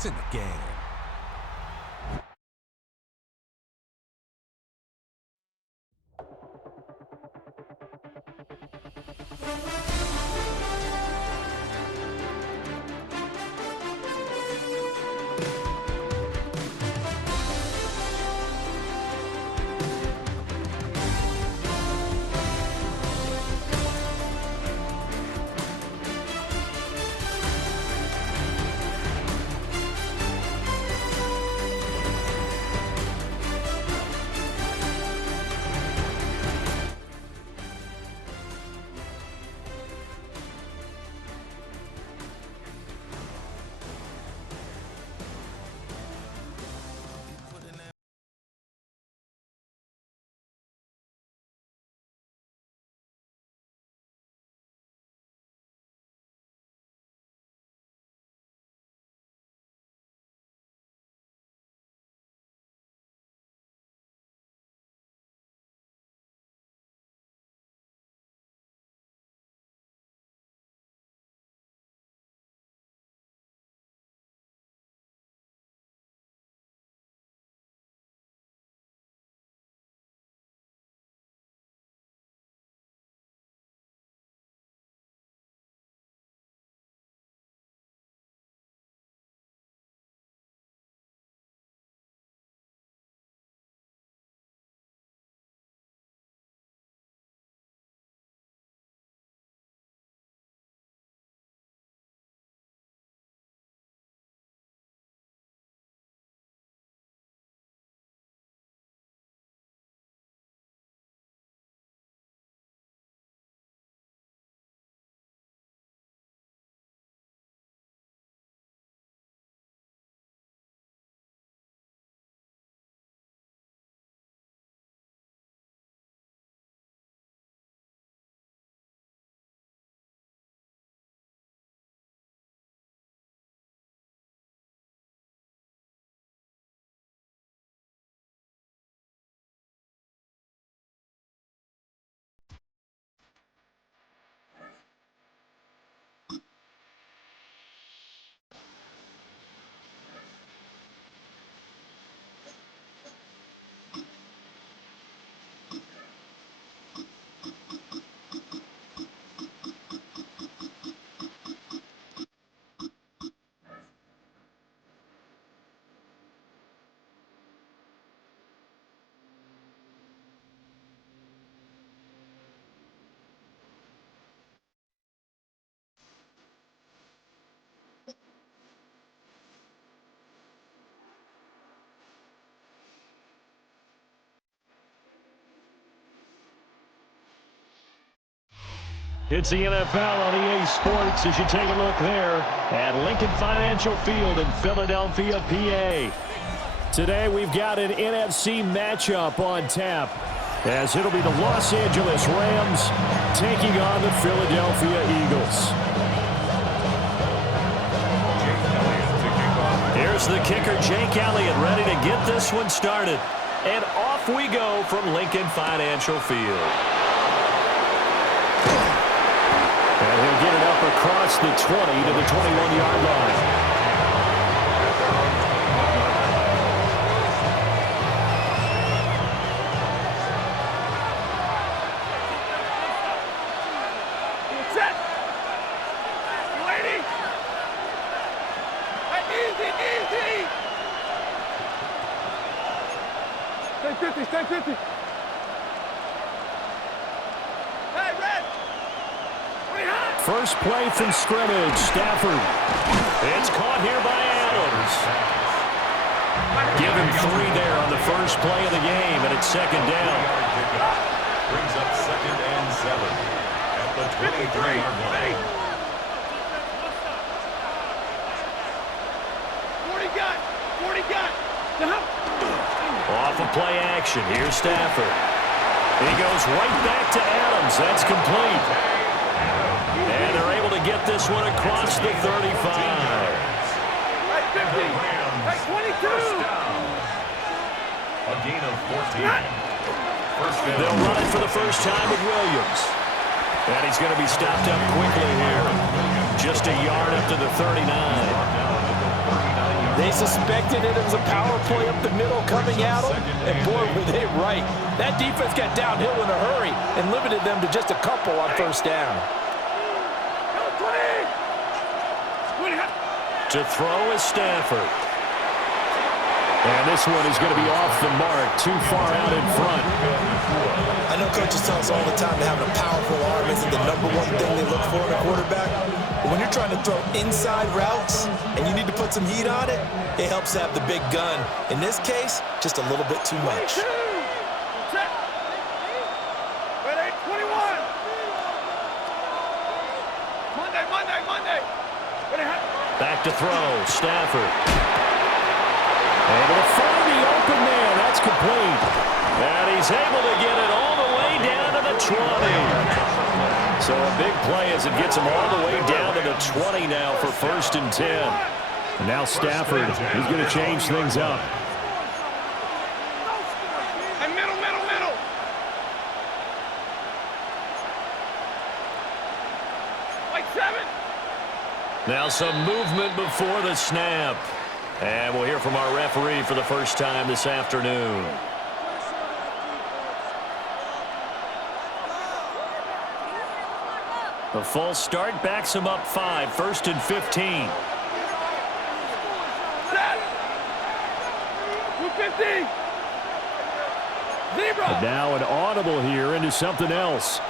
It's in the game. It's the NFL on EA Sports as you take a look there at Lincoln Financial Field in Philadelphia, PA. Today we've got an NFC matchup on tap as it'll be the Los Angeles Rams taking on the Philadelphia Eagles. Here's the kicker, Jake Elliott, ready to get this one started. And off we go from Lincoln Financial Field. And he'll get it up across the 20 to the 21-yard line. Set. Lady. Easy. Stay 50. Hey, Red. First play from scrimmage, Stafford. It's caught here by Adams. Give him 3 there on the first play of the game, and it's second down. Brings up 2nd and 7 at the 23-yard line. 40 got. Off of play action, here's Stafford. He goes right back to Adams. That's complete. And they're able to get this one across the 35. Hey, 50. Hey, 22. A gain of 14. First down. They'll run it for the first time with Williams. And he's going to be stopped up quickly here. Just a yard up to the 39. They suspected it was a power play up the middle coming at them, and boy, were they right. That defense got downhill in a hurry and limited them to just a couple on first down. To throw is Stafford. And this one is going to be off the mark, too far out in front. I know coaches tell us all the time that having a powerful arm isn't the number one thing they look for in a quarterback. But when you're trying to throw inside routes and you need to put some heat on it, it helps to have the big gun. In this case, just a little bit too much. Ready? 21. Monday. Ready? Back to throw, Stafford. Able to find the open man. That's complete. And he's able to get it all the way down to the 20. So a big play as it gets him all the way down to the 20 now for 1st and 10. And now Stafford is going to change things up. And middle. Like 7. Now some movement before the snap. And we'll hear from our referee for the first time this afternoon. The false start backs him up 5, 1st and 15. 250. Zebra. But now an audible here into something else.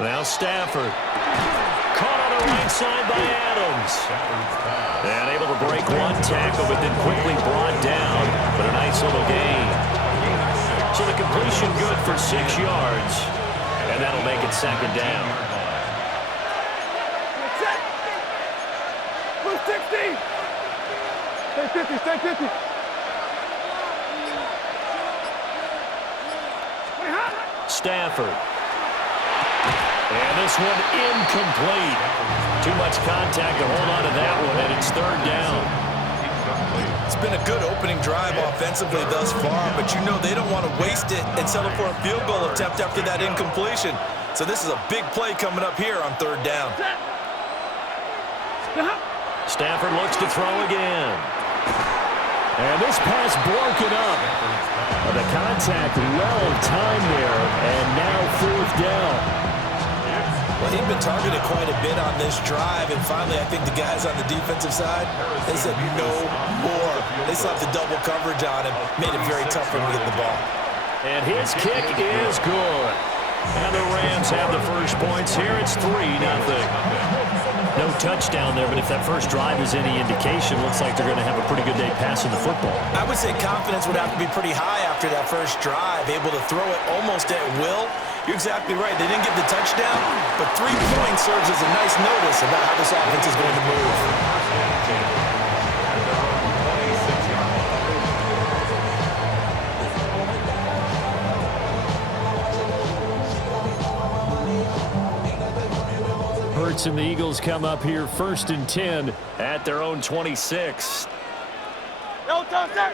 Now Stafford. Caught on the right side by Adams. And able to break one tackle, but then quickly brought down. But a nice little gain. So the completion good for 6 yards. And that'll make it 2nd down. 60. Stay 50. Stafford. And this one incomplete. Too much contact to hold on to that one, and it's 3rd down. It's been a good opening drive offensively thus far, but you know they don't want to waste it and settle for a field goal attempt after that incompletion. So this is a big play coming up here on 3rd down. Stafford looks to throw again. And this pass broken up. The contact well timed there, and now 4th down. Well, he'd been targeted quite a bit on this drive, and finally I think the guys on the defensive side, they said no more. They slapped the double coverage on him, made it very tough for him to get the ball. And his kick is good. And the Rams have the first points here. It's 3-0. No touchdown there, but if that first drive is any indication, looks like they're going to have a pretty good day passing the football. I would say confidence would have to be pretty high after that first drive, able to throw it almost at will. You're exactly right. They didn't get the touchdown, but 3 points serves as a nice notice about how this offense is going to move. Hurts and the Eagles come up here 1st and 10 at their own 26. No touchdown.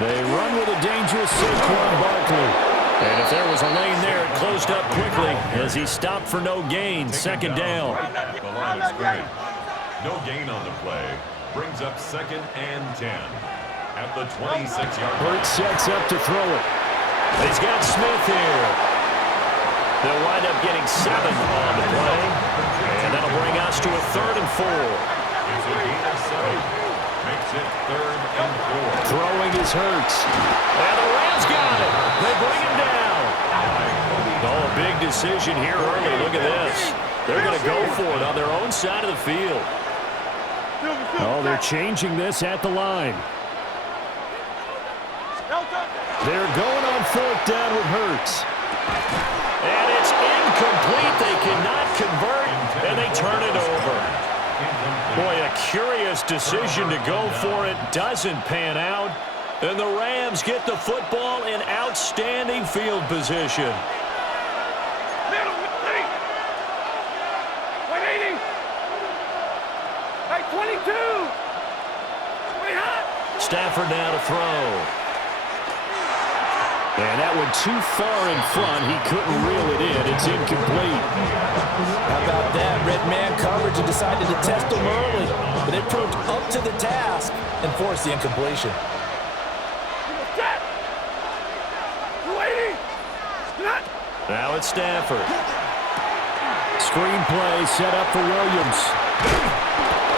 They run with a dangerous Saquon Barkley. And if there was a lane there, it closed up quickly as he stopped for no gain. 2nd down. The line of scrimmage. No gain on the play. Brings up 2nd and 10. At the 26-yard line. Hurts sets up to throw it. He's got Smith here. They'll wind up getting 7 on the play. And that'll bring us to a 3rd and 4. It's a gain of 7. Makes it 3rd and 4. Throwing is Hurts. And the Rams got it. They bring him down. Oh, a big decision here early. Look at this. They're going to go for it on their own side of the field. Oh, they're changing this at the line. They're going on 4th down with Hurts. And it's incomplete. They cannot convert, and they turn it over. Boy, a curious decision to go for it. Doesn't pan out. And the Rams get the football in outstanding field position. 22. Stafford now to throw. And that one too far in front. He couldn't reel it in. It's incomplete. How about that? Red man coverage and decided to test him early. But it proved up to the task and forced the incompletion. Now it's Stafford. Screenplay set up for Williams.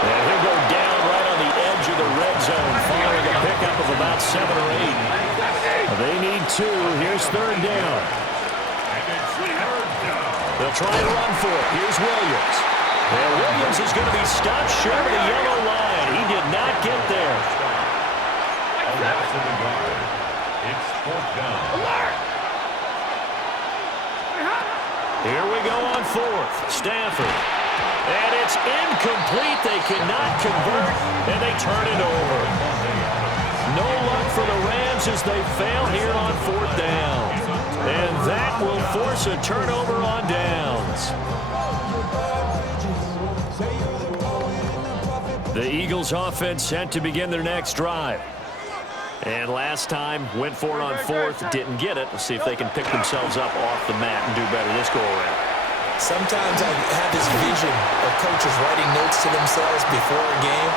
And he'll go down right on the edge of the red zone following a pickup of about 7 or 8. They need 2. Here's third down. They'll try and run for it. Here's Williams. And Williams is going to be stopped short of the yellow line. He did not get there. It's fourth down. Here we go on fourth. Stafford. And it's incomplete. They cannot convert, and they turn it over. No luck for the Rams as they fail here on fourth down. And that will force a turnover on downs. The Eagles offense set to begin their next drive. And last time, went for it on fourth, didn't get it. Let's see if they can pick themselves up off the mat and do better this go-around. Sometimes I have this vision of coaches writing notes to themselves before a game.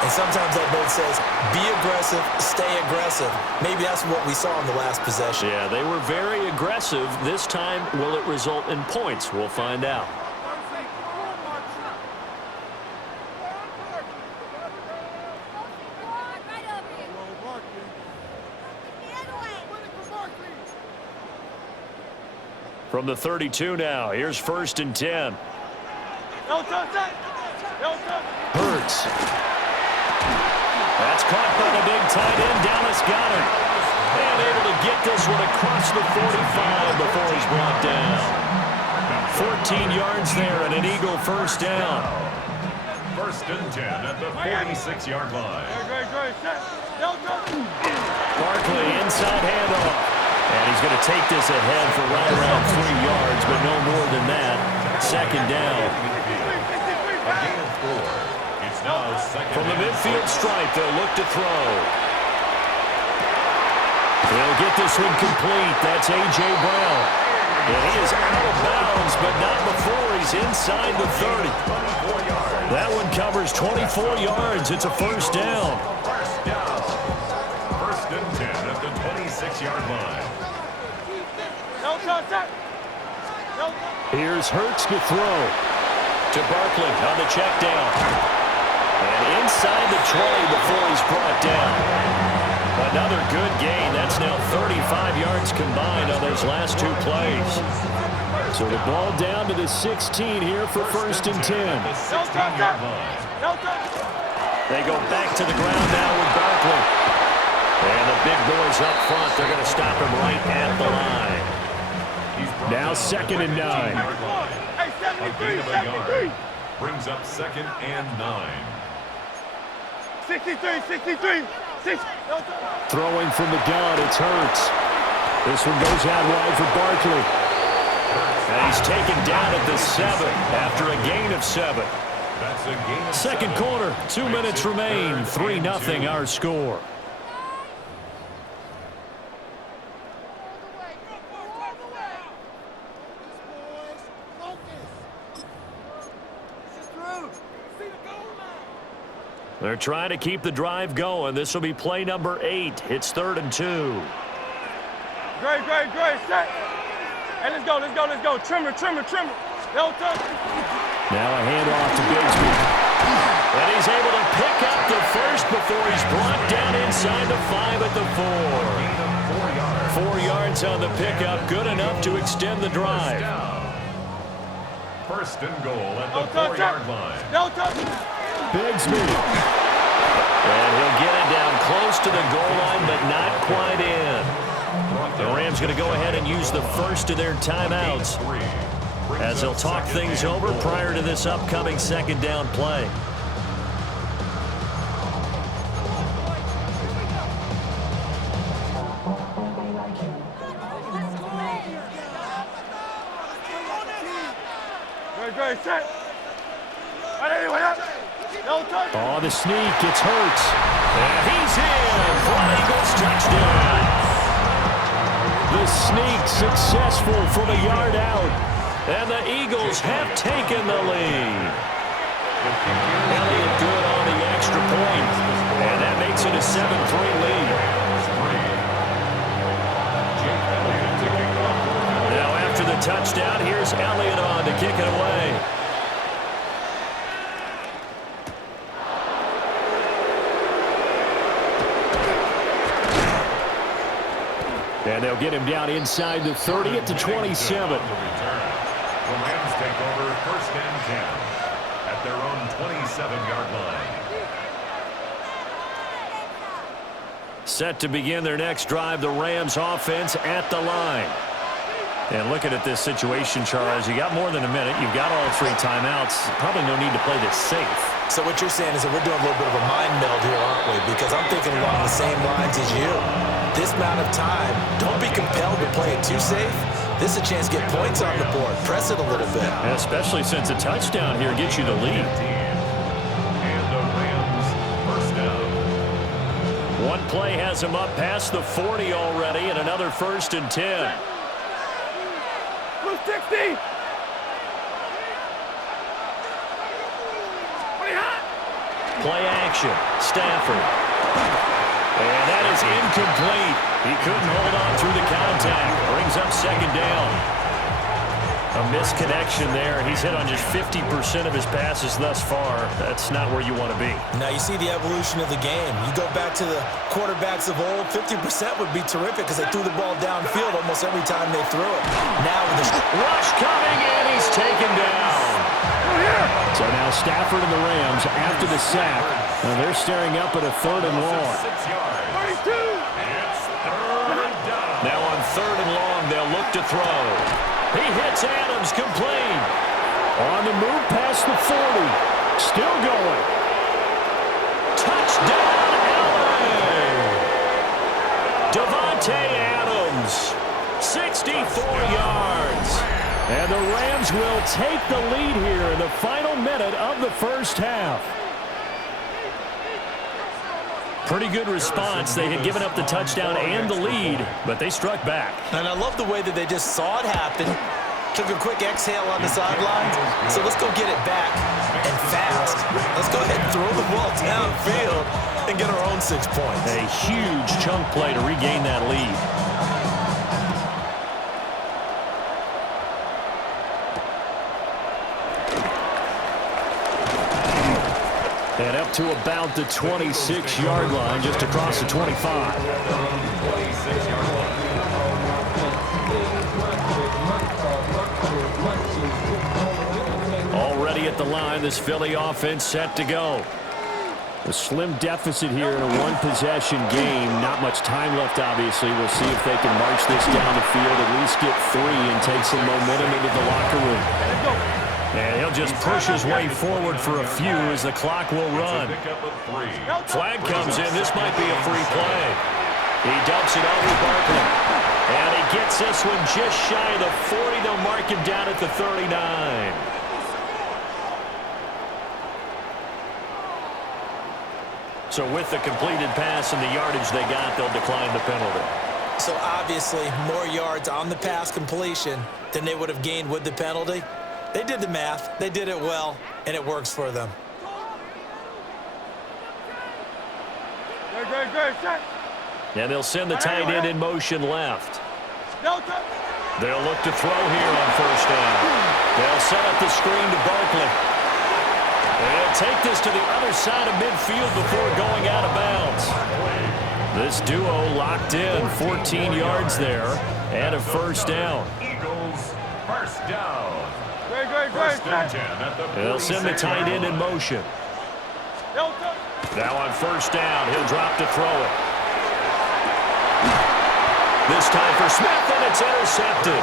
And sometimes that note says, be aggressive, stay aggressive. Maybe that's what we saw in the last possession. Yeah, they were very aggressive. This time, will it result in points? We'll find out. From the 32 now, here's first and 10. Hurts. That's caught by the big tight end, Dallas Goedert. And able to get this one across the 45 before he's brought down. 14 yards there and an Eagle first down. First and 10 at the 46-yard line. Barkley inside handoff. And he's going to take this ahead for right around 3 yards, but no more than that. Second down. A gain of 4. It's now second. From the midfield stripe, they'll look to throw. They'll get this one complete. That's A.J. Brown. And he is out of bounds, but not before he's inside the 30. That one covers 24 yards. It's a first down. First and 10 at the 26-yard line. Here's Hurts to throw. To Barkley on the check down. And inside the 20 before he's brought down. Another good gain. That's now 35 yards combined on those last 2 plays. So the ball down to the 16 here for first and 10. They go back to the ground now with Barkley. And the big boys up front, they're going to stop him right at the line. Now second and 9. A gain of a yard. Brings up second and 9. 63. Throwing from the gun, it's Hurts. This one goes out wide for Barkley. And he's taken down at the 7 after a gain of 7. That's a gain of Second 7. quarter, 2 minutes remain. 3-0 our score. They're trying to keep the drive going. This will be play number 8. It's 3rd and 2. Great. Set. Hey, let's go. Trimmer. Now a handoff to Bigsby. And he's able to pick up the first before he's brought down inside the 5 at the 4. 4 yards on the pickup. Good enough to extend the drive. First and goal at the 4-yard line. Bigsby. And he'll get it down close to the goal line, but not quite in. The Rams going to go ahead and use the first of their timeouts as they'll talk things over prior to this upcoming second down play. Great. Set. Oh, the sneak, it's Hurts. And he's in for an Eagles touchdown. sneak successful from a yard out. And the Eagles have taken the lead. Elliott good on the extra point. And that makes it a 7-3 lead. Now after the touchdown, here's Elliott on to kick it away. And they'll get him down inside the 30 at the 27. The Rams take over 1st and 10 at their own 27-yard line. Set to begin their next drive, the Rams offense at the line. And looking at this situation, Charles, you got more than a minute. You've got all 3 timeouts. Probably no need to play this safe. So what you're saying is that we're doing a little bit of a mind meld here, aren't we? Because I'm thinking along the same lines as you. This amount of time, don't be compelled to play it too safe. This is a chance to get points on the board. Press it a little bit. And especially since a touchdown here gets you the lead. And the Rams first down. One play has him up past the 40 already, and another 1st and 10. Blue 60. Play action. Stafford. And that is incomplete. He couldn't hold on through the contact. Brings up 2nd down. A misconnection there. He's hit on just 50% of his passes thus far. That's not where you want to be. Now you see the evolution of the game. You go back to the quarterbacks of old, 50% would be terrific because they threw the ball downfield almost every time they threw it. Now with the rush coming in, he's taken down. So now Stafford and the Rams after the sack. And they're staring up at a 3rd and long. 6 yards. 32. It's 3rd down. Now on 3rd and long, they'll look to throw. He hits Adams complete. On the move past the 40. Still going. Touchdown, LA. Davante Adams. 64 yards. And the Rams will take the lead here in the final minute of the 1st half. Pretty good response. They had given up the touchdown and the lead, but they struck back. And I love the way that they just saw it happen, took a quick exhale on the sidelines. So let's go get it back and fast. Let's go ahead and throw the ball downfield and get our own 6 points. A huge chunk play to regain that lead. And up to about the 26-yard line, just across the 25. 26-yard line. Already at the line, this Philly offense set to go. A slim deficit here in a 1-possession game. Not much time left, obviously. We'll see if they can march this down the field, at least get 3 and take some momentum into the locker room. And he'll just push his way forward for a few as the clock will run. Flag comes in. This might be a free play. He dumps it off to Barkley. And he gets this one just shy of the 40. They'll mark him down at the 39. So with the completed pass and the yardage they got, they'll decline the penalty. So obviously more yards on the pass completion than they would have gained with the penalty. They did the math, they did it well, and it works for them. And they'll send the tight end in motion left. They'll look to throw here on 1st down. They'll set up the screen to Barkley. They'll take this to the other side of midfield before going out of bounds. This duo locked in, 14 yards there, and a 1st down. Eagles, 1st down. They'll send the tight end in motion. Now on 1st down, he'll drop to throw it. This time for Smith, and it's intercepted.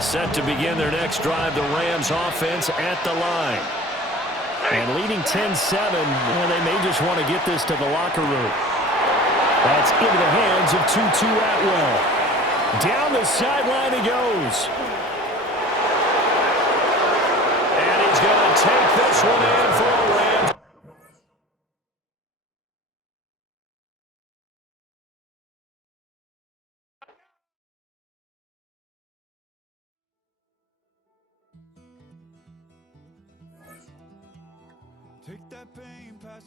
Set to begin their next drive, the Rams offense at the line. And leading 10-7, and they may just want to get this to the locker room. That's into the hands of Tutu Atwell. Down the sideline he goes. And he's going to take this one in for a Rams. Take that pain, pass